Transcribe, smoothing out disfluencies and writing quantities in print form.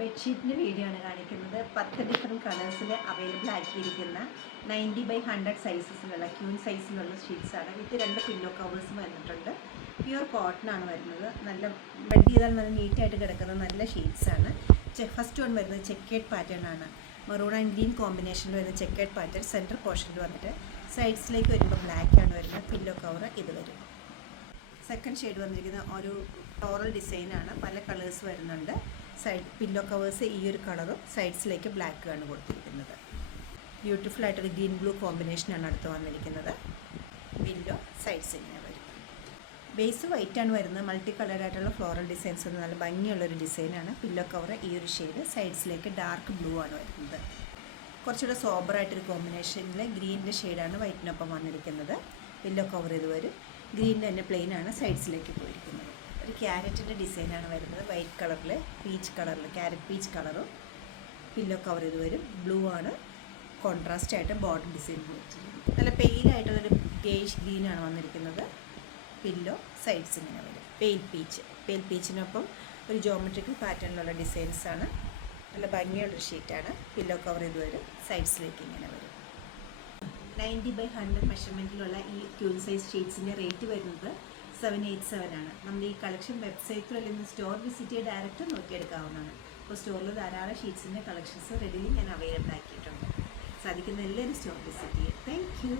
ബെഡ്ഷീറ്റിൻ്റെ video ആണ് കാണിക്കുന്നത്. 10 different കളേഴ്സിൽ available ആക്കിയിരിക്കുന്ന 90/100 സൈസസിലുള്ള queen സൈസിലുള്ള ഷീറ്റ്സാണ്. വിത്ത് 2 പില്ലോ കവേഴ്സും വന്നിട്ടുണ്ട്. പ്യുവർ കോട്ടൺ ആണ് വരുന്നത്. നല്ല ബെഡ് ചെയ്താൽ നല്ല നീറ്റായിട്ട് കിടക്കുന്ന നല്ല ഷീറ്റ്സാണ്. ഫസ്റ്റ് വൺ വരുന്നത് ചെക്കേഡ് പാറ്റേൺ ആണ്. മെറൂൺ ആൻഡ് ഗ്രീൻ കോമ്പിനേഷനിൽ വരുന്ന ചെക്കേഡ് പാറ്റേൺ സെൻറ്റർ പോർഷനിൽ വന്നിട്ട് സൈഡ്സിലേക്ക് വരുമ്പോൾ ബ്ലാക്ക് ആണ് വരുന്നത്. പില്ലോ കവർ ഇത് വരും. സെക്കൻഡ് ഷെയ്ഡ് വന്നിരിക്കുന്ന ഒരു ഫ്ലോറൽ ഡിസൈനാണ്. പല കളേഴ്സ് വരുന്നുണ്ട്. സൈഡ് പില്ലോ കവേഴ്സ് ഈ ഒരു കളറും സൈഡ്സിലേക്ക് ബ്ലാക്ക് ആണ് കൊടുത്തിരിക്കുന്നത്. ബ്യൂട്ടിഫുൾ ആയിട്ടൊരു ഗ്രീൻ ബ്ലൂ കോമ്പിനേഷനാണ് അടുത്ത് വന്നിരിക്കുന്നത്. പില്ലോ സൈഡ്സ് ഇങ്ങനെ വരും. ബേസ് വൈറ്റ് ആണ് വരുന്നത്. മൾട്ടി കളറായിട്ടുള്ള ഫ്ലോറൽ ഡിസൈൻസ് ഒന്നും നല്ല ഭംഗിയുള്ളൊരു ഡിസൈനാണ്. പില്ലോ കവർ ഈ ഒരു ഷെയ്ഡ്, സൈഡ്സിലേക്ക് ഡാർക്ക് ബ്ലൂ ആണ് വരുന്നത്. കുറച്ചുകൂടെ സോബറായിട്ടൊരു കോമ്പിനേഷനിൽ ഗ്രീനിൻ്റെ ഷെയ്ഡാണ് വൈറ്റിനൊപ്പം വന്നിരിക്കുന്നത്. പില്ലോ കവർ ഇത് വരും. ഗ്രീനിൻ്റെ തന്നെ പ്ലെയിൻ ആണ് സൈഡ്സിലേക്ക് പോയിരിക്കുന്നത്. ഒരു ക്യാരറ്റിൻ്റെ ഡിസൈനാണ് വരുന്നത്. വൈറ്റ് കളറിൽ പീച്ച് കളറിൽ ക്യാരറ്റ് പീച്ച് കളറും പില്ലോ കവർ ഇത് വരും. ബ്ലൂ ആണ് കോൺട്രാസ്റ്റ് ആയിട്ട് ബോർഡർ ഡിസൈൻ കൊടുത്തിരിക്കുന്നത്. നല്ല പെയിലായിട്ടുള്ളൊരു ഗേഷ് ഗ്രീനാണ് വന്നിരിക്കുന്നത്. പില്ലോ സൈഡ്സ് ഇങ്ങനെ വരും. പെയിൽ പീച്ചിനൊപ്പം ഒരു ജോമെട്രിക്കൽ പാറ്റേണിലുള്ള ഡിസൈൻസാണ്. നല്ല ഭംഗിയുള്ളൊരു ഷീറ്റാണ്. പില്ലോ കവർ ഇത് വരും. സൈഡ്സിലേക്ക് ഇങ്ങനെ വരും. 90/100 മെഷർമെൻറ്റിലുള്ള ഈ ക്യൂൺ സൈസ് ഷീറ്റ്സിൻ്റെ റേറ്റ് വരുന്നത് 787 ആണ്. നമ്മൾ ഈ കളക്ഷൻ വെബ്സൈറ്റിൽ അല്ലെങ്കിൽ സ്റ്റോർ വിസിറ്റ് ചെയ്ത് ഡയറക്റ്റ് നോക്കിയെടുക്കാവുന്നതാണ്. അപ്പോൾ സ്റ്റോറിൽ ധാരാളം ഷീറ്റ്സിൻ്റെ കളക്ഷൻസ് റെഡിലി ഞാൻ അവൈലബിൾ ആക്കിയിട്ടുണ്ട്. സാധിക്കുന്ന എല്ലാവരും സ്റ്റോർ വിസിറ്റ് ചെയ്യും. Thank you.